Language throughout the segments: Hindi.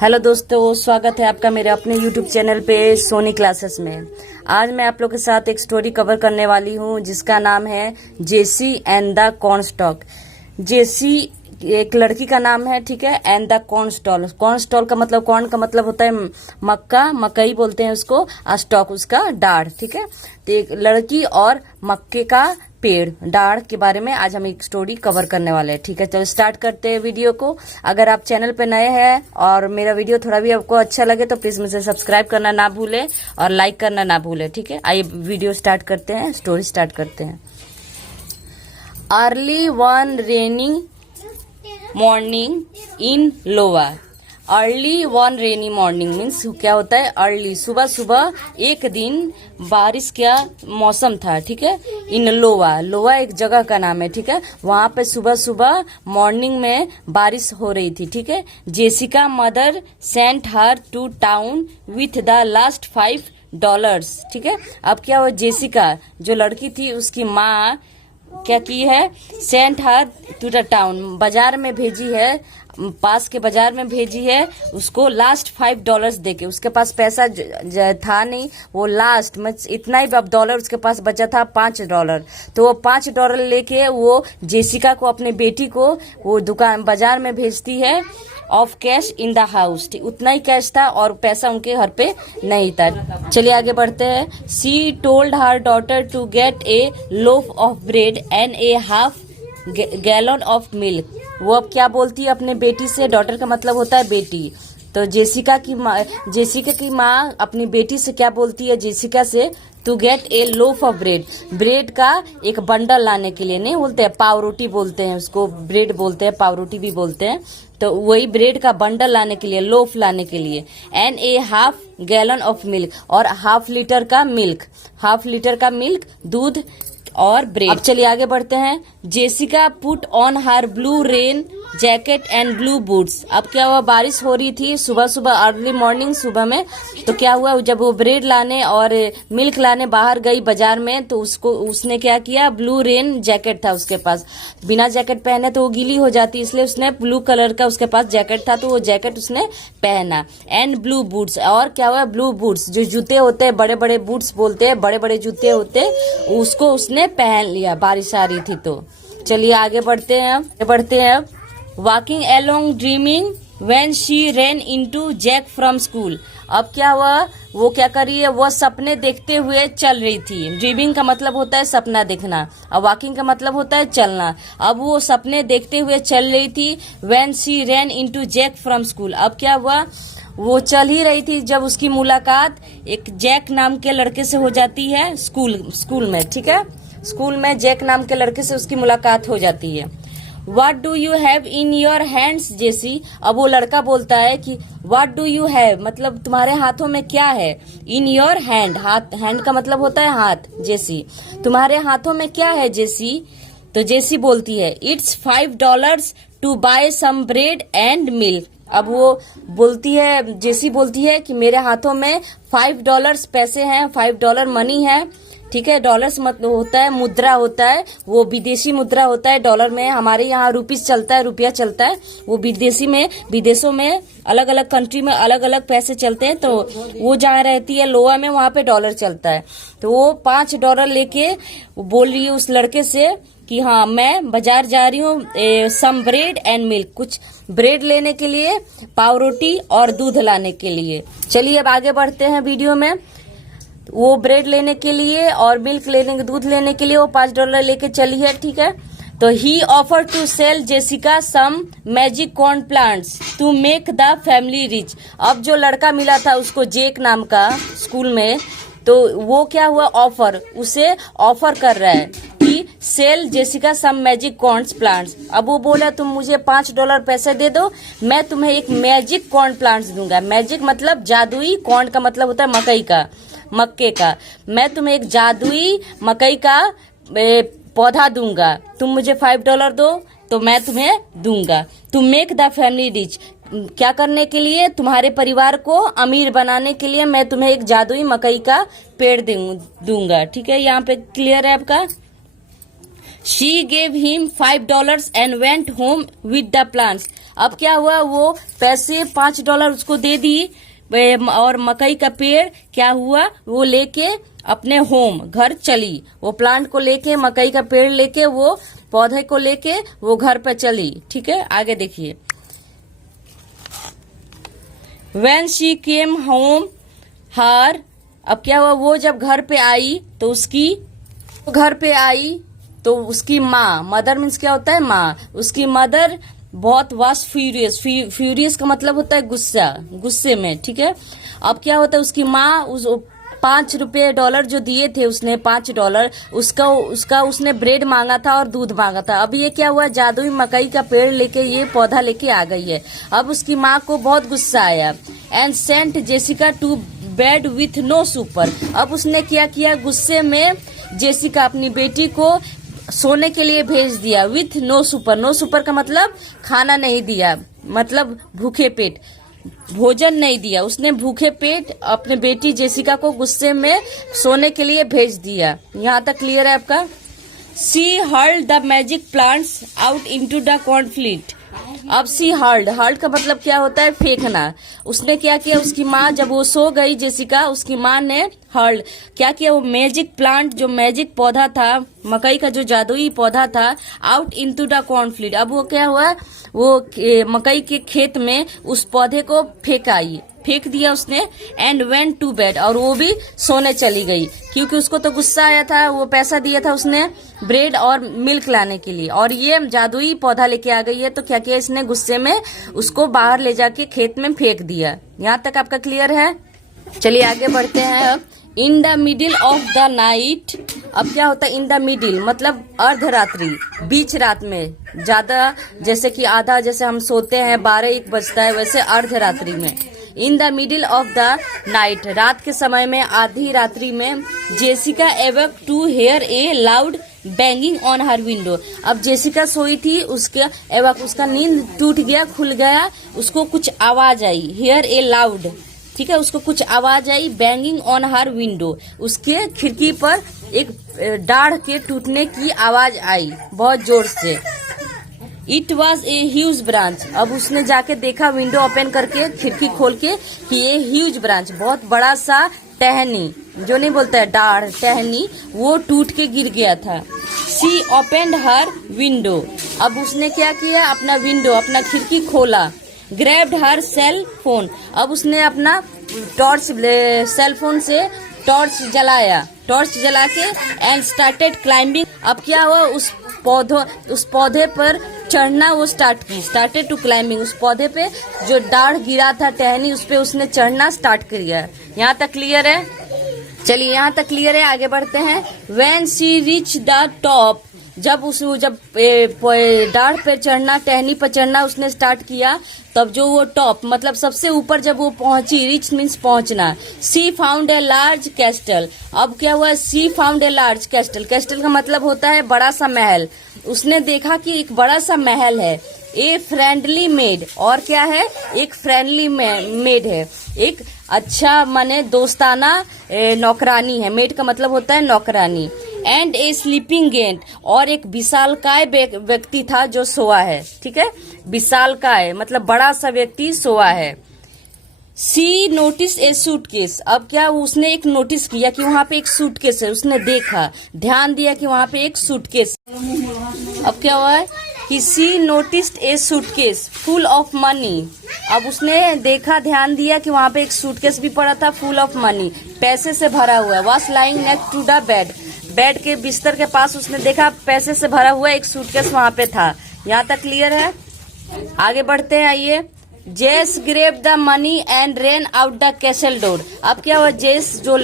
हेलो दोस्तों, स्वागत है आपका मेरे अपने यूट्यूब चैनल पे सोनी क्लासेस में। आज मैं आप लोग के साथ एक स्टोरी कवर करने वाली हूँ जिसका नाम है जेसी एंड द कॉर्नस्टॉक। जेसी एक लड़की का नाम है, ठीक है, एंड द कॉर्नस्टॉल। कॉर्नस्टॉल का मतलब, कॉर्न का मतलब होता है मक्का, मकई बोलते हैं उसको, स्टॉक उसका डाढ़, ठीक है। तो एक लड़की और मक्के का पेड़, डाढ़ के बारे में आज हम एक स्टोरी कवर करने वाले हैं, ठीक है। चलो स्टार्ट करते हैं वीडियो को। अगर आप चैनल पे नए हैं और मेरा वीडियो थोड़ा भी आपको अच्छा लगे तो प्लीज मुझे सब्सक्राइब करना ना भूले और लाइक करना ना भूले, ठीक है। आइए वीडियो स्टार्ट करते हैं, स्टोरी स्टार्ट करते हैं। Early one rainy morning in Iowa. Early one rainy morning means क्या होता है? अर्ली, सुबह सुबह एक दिन बारिश का मौसम था, ठीक है। इन लोवा, लोवा एक जगह का नाम है, ठीक है। वहां पे सुबह सुबह मॉर्निंग में बारिश हो रही थी, ठीक है। Jessica mother sent her to town with the last $5, ठीक है। अब क्या हुआ, जेसिका जो लड़की थी उसकी माँ क्या की है, sent her to the town, बाजार में भेजी है, पास के बाजार में भेजी है उसको लास्ट $5 देके। उसके पास पैसा था नहीं, वो लास्ट में इतना ही अब डॉलर उसके पास बचा था $5। तो वो $5 लेके वो जेसिका को, अपने बेटी को, वो दुकान बाजार में भेजती है of cash in the house. उतना ही कैश था और पैसा उनके घर पे नहीं था। चलिए आगे बढ़ते हैं। She told her daughter to get a loaf of bread and a half gallon of milk. वो अब क्या बोलती है अपने बेटी से? डॉटर का मतलब होता है बेटी। तो जेसिका की माँ अपनी बेटी से क्या बोलती है? जेसिका से to get a loaf of bread, bread का एक बंडल लाने के लिए। नहीं बोलते हैं पावरोटी, बोलते हैं उसको, ब्रेड बोलते हैं, पावरोटी भी बोलते हैं। तो वही ब्रेड का बंडल लाने के लिए, लोफ लाने के लिए। And a half gallon of milk, और हाफ लीटर का मिल्क, दूध और ब्रेड। अब चलिए आगे बढ़ते हैं। Jessica put on her blue rain jacket and blue boots. अब क्या हुआ, बारिश हो रही थी सुबह सुबह, अर्ली मॉर्निंग सुबह में। तो क्या हुआ, जब वो ब्रेड लाने और मिल्क लाने बाहर गई बाजार में, तो उसने क्या किया, ब्लू रेन जैकेट था उसके पास। बिना जैकेट पहने तो वो गीली हो जाती, इसलिए उसने ब्लू कलर का उसके पास जैकेट था, तो वो जैकेट उसने पहना। एंड ब्लू बूट्स, और क्या हुआ, ब्लू बूट्स जो जूते होते हैं, बड़े बड़े बूट्स बोलते हैं, बड़े बड़े जूते होते, उसको उसने पहन लिया, बारिश आ रही थी तो। चलिए आगे बढ़ते हैं। Walking along dreaming when she ran into Jack from school. अब क्या हुआ, वो क्या कर रही है, वो सपने देखते हुए चल रही थी। ड्रीमिंग का मतलब होता है सपना देखना, और वॉकिंग का मतलब होता है चलना। अब वो सपने देखते हुए चल रही थी। When she ran into Jack from school, अब क्या हुआ, वो चल ही रही थी जब उसकी मुलाकात एक जैक नाम के लड़के से हो जाती है स्कूल में, ठीक है। स्कूल में जैक नाम के लड़के से उसकी मुलाकात हो जाती है। What do you have in your hands, जेसी? अब वो लड़का बोलता है कि What do you have, मतलब तुम्हारे हाथों में क्या है? In your hand, हैंड का मतलब होता है हाथ। जेसी, तुम्हारे हाथों में क्या है जेसी? तो जेसी बोलती है It's $5 to buy some bread and milk। अब वो बोलती है, जेसी बोलती है कि मेरे हाथों में $5 पैसे हैं, $5 मनी है, ठीक है। डॉलर्स मतलब होता है मुद्रा, होता है वो विदेशी मुद्रा होता है। डॉलर में हमारे यहाँ रुपीस चलता है, रुपया चलता है। वो विदेशों में अलग अलग कंट्री में अलग अलग पैसे चलते हैं। तो वो जहाँ रहती है लोवा में, वहां पे डॉलर चलता है। तो वो $5 लेके बोल रही है उस लड़के से कि हाँ मैं बाजार जा रही हूँ सम ब्रेड एंड मिल्क, कुछ ब्रेड लेने के लिए, पावरोटी और दूध लाने के लिए। चलिए अब आगे बढ़ते हैं वीडियो में। वो ब्रेड लेने के लिए और मिल्क लेने, दूध लेने के लिए वो $5 लेके चली है, ठीक है। तो he offer to sell Jessica some magic corn plants to make the family rich. अब जो लड़का मिला था उसको, जेक नाम का, स्कूल में, तो वो क्या हुआ, उसे ऑफर कर रहा है कि sell Jessica some magic corn plants. अब वो बोला तुम मुझे $5 पैसे दे दो, मैं तुम्हें एक मैजिक कॉर्न प्लांट्स दूंगा। मैजिक मतलब जादुई, कॉर्न का मतलब होता है मक्के का। मैं तुम्हें एक जादुई मकई का पौधा दूंगा, तुम मुझे $5 दो तो मैं तुम्हें दूंगा। To make the family rich, क्या करने के लिए, तुम्हारे परिवार को अमीर बनाने के लिए मैं तुम्हें एक जादुई मकई का पेड़ दूंगा, ठीक है। यहाँ पे क्लियर है आपका। She gave him $5 and went home with the plants. अब क्या हुआ, वो पैसे $5 उसको दे दी और मकई का पेड़ क्या हुआ, वो लेके अपने होम घर चली। वो प्लांट को लेके, मकई का पेड़ लेके, वो पौधे को लेके वो घर पे चली। ठीक है, आगे देखिए। When she came home her, अब क्या हुआ, वो जब घर पे आई तो उसकी माँ, मदर मीन्स क्या होता है, माँ, उसकी मदर बहुत वाज फ्यूरियस का मतलब होता है गुस्से में। ठीक है, अब क्या होता है, उसकी माँ उस $5 जो दिए थे उसने, $5 उसका उसने ब्रेड मांगा था और दूध मांगा था। अब ये क्या हुआ, जादुई मकई का पेड़ लेके ये पौधा लेके आ गई है। अब उसकी माँ को बहुत गुस्सा आया। And sent Jessica to bed with no supper. अब उसने क्या किया, गुस्से में जेसिका अपनी बेटी को सोने के लिए भेज दिया with no supper. No supper का मतलब खाना नहीं दिया, मतलब भूखे पेट, भोजन नहीं दिया। उसने भूखे पेट अपने बेटी जेसिका को गुस्से में सोने के लिए भेज दिया। यहाँ तक क्लियर है आपका। She hurled the magic plants out into the cornfield. अब सी हर्ल्ड का मतलब क्या होता है, फेंकना। उसने क्या किया, उसकी माँ जब वो सो गई जेसिका, उसकी माँ ने हर्ल्ड क्या किया, वो मैजिक प्लांट, जो मैजिक पौधा था, मकई का जो जादुई पौधा था, आउट इनटू द कॉर्नफील्ड। अब वो क्या हुआ, वो मकई के खेत में उस पौधे को फेंक दिया उसने। एंड वेंट टू बेड, और वो भी सोने चली गई, क्योंकि उसको तो गुस्सा आया था। वो पैसा दिया था उसने ब्रेड और मिल्क लाने के लिए, और ये जादुई पौधा लेके आ गई है, तो क्या किया इसने, गुस्से में उसको बाहर ले जाके खेत में फेंक दिया। यहाँ तक आपका क्लियर है। चलिए आगे बढ़ते हैं। अब इन the middle of the night. अब क्या होता है, इन द मिडिल मतलब अर्धरात्रि, बीच रात में, ज्यादा जैसे कि आधा, जैसे हम सोते हैं 12-1 बजता है, वैसे अर्धरात्रि में। In the middle of the night, रात के समय में, आधी रात्रि में, Jessica awoke to hear a loud banging on her window. अब जेसिका सोई थी, उसका नींद टूट गया, खुल गया, उसको कुछ आवाज आई, हेयर ए लाउड, ठीक है, उसको कुछ आवाज आई, बैंगिंग ऑन हर विंडो, उसके खिड़की पर एक दाढ़ के टूटने की आवाज आई बहुत जोर से। It was a huge branch. अब उसने जाके देखा, विंडो ओपन करके, खिड़की खोल के, कि ये ह्यूज ब्रांच, बहुत बड़ा सा टहनी, जो नहीं बोलता है दाढ़, टहनी, वो टूट के गिर गया था। सी ओपनड हर विंडो। अब उसने क्या किया, अपना विंडो, अपना खिड़की खोला। ग्रैब्ड हर सेल फोन। अब उसने अपना सेल फोन से टॉर्च जला के एंड स्टार्टेड क्लाइंबिंग। अब क्या हुआ, उस पौधे पर चढ़ना वो स्टार्टेड टू क्लाइंबिंग। उस पौधे पे जो दाढ़ गिरा था, टहनी, उस पे उसने चढ़ना स्टार्ट किया। यहाँ तक क्लियर है। चलिए यहाँ तक क्लियर है, आगे बढ़ते हैं। When she reach the top, जब दाढ़ पे चढ़ना, टहनी पर चढ़ना उसने स्टार्ट किया, तब जो वो टॉप मतलब सबसे ऊपर जब वो पहुंची, रीच मीन्स पहुंचना। She found a large castle. अब क्या हुआ, she found a large castle. Castle का मतलब होता है बड़ा सा महल। उसने देखा कि एक बड़ा सा महल है। ए फ्रेंडली मेड, और क्या है, एक फ्रेंडली मेड है, एक अच्छा माने दोस्ताना नौकरानी है। मेड का मतलब होता है नौकरानी। एंड ए स्लीपिंग गेंट, और एक विशालकाय व्यक्ति था जो सोआ है। ठीक है, विशालकाय मतलब बड़ा सा व्यक्ति सोआ है। सी नोटिस ए सूटकेस। अब क्या, उसने एक नोटिस किया कि वहां पे एक सूटकेस है। उसने देखा, ध्यान दिया कि वहां पे एक सूटकेस। अब क्या हुआ है कि she noticed a suitcase full of money. अब उसने देखा, ध्यान दिया कि वहां पे एक सूटकेस भी पड़ा था, फुल ऑफ मनी, पैसे से भरा हुआ। Was lying next to the bed. Bed के बिस्तर के पास उसने देखा पैसे से भरा हुआ एक सूटकेस वहां पे था। यहाँ तक क्लियर है। आगे बढ़ते हैं, आइए। जेस grab the money and rain out the castle door. अब क्या हुआ, जेस जो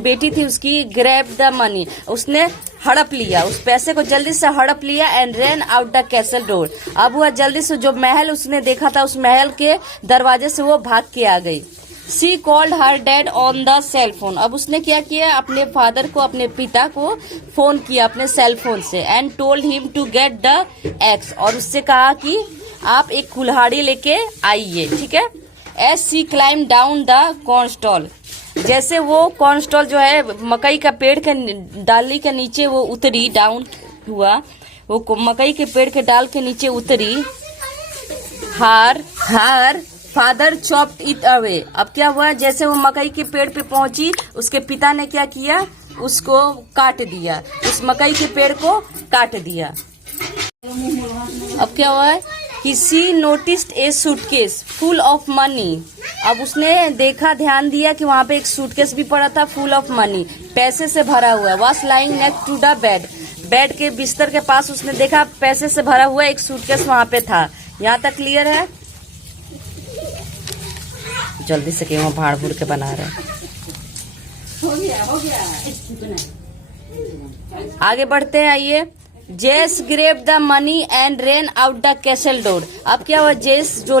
बेटी थी उसकी, ग्रेब द मनी, उसने हड़प लिया, उस पैसे को जल्दी से हड़प लिया। And rain out the castle door. अब वह जल्दी से जो महल उसने देखा था, उस महल के दरवाजे से वो भाग के आ गई। She called her dad on the cell phone. अब उसने क्या किया, अपने फादर को, अपने पिता को फोन किया अपने सेल फोन से। And told him to get the axe, और उससे कहा कि आप एक कुल्हाड़ी लेके आइए। ठीक है। As she climb down the cornstalk. जैसे वो कॉर्नस्टॉल जो है मकई का पेड़ के डाली के नीचे वो उतरी, डाउन हुआ, वो मकई के पेड़ के डाल के नीचे उतरी। Her father chopped it away. अब क्या हुआ, जैसे वो मकई के पेड़ पे पहुंची, उसके पिता ने क्या किया, उसको काट दिया, उस मकई के पेड़ को काट दिया। अब क्या हुआ है कि she noticed a suitcase full of money. अब उसने देखा, ध्यान दिया कि वहां पे एक सूटकेस भी पड़ा था फुल ऑफ मनी, पैसे से भरा हुआ। Was lying next to the bed. Bed के बिस्तर के पास उसने देखा पैसे से भरा हुआ एक सूटकेस वहां पे था। यहाँ तक क्लियर है? जल्दी से क्यों भाड़ भूड़ के बना रहे हैं। हो गया। आगे बढ़ते हैं, आइए। जेस grab the money and rain out the castle door. अब क्या हुआ, जेस जो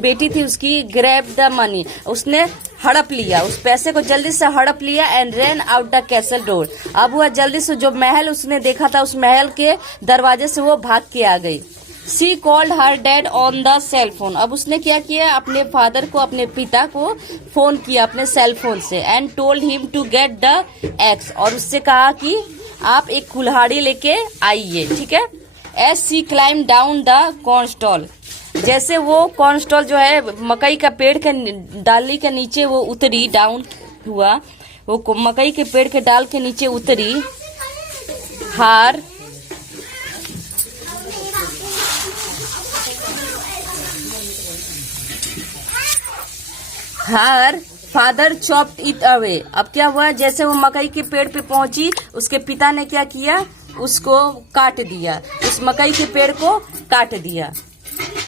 बेटी थी उसकी, ग्रेब द मनी, उसने हड़प लिया, उस पैसे को जल्दी से हड़प लिया। And rain out the castle door. अब वह जल्दी से जो महल उसने देखा था, उस महल के दरवाजे से वो भाग के आ गई। She called her dad on the cell phone. अब उसने क्या किया, अपने फादर को, अपने पिता को फोन किया अपने सेल फोन से। And told him to get the axe. और उससे कहा कि आप एक कुल्हाड़ी लेके आइए, ठीक है। As she climb down the cornstalk. जैसे वो कॉर्नस्टॉल जो है मकई का पेड़ के डाली के नीचे वो उतरी, डाउन हुआ, वो मकई के पेड़ के डाल के नीचे उतरी। Her father chopped it away. अब क्या हुआ, जैसे वो मकई के पेड़ पे पहुंची, उसके पिता ने क्या किया, उसको काट दिया, उस मकई के पेड़ को काट दिया।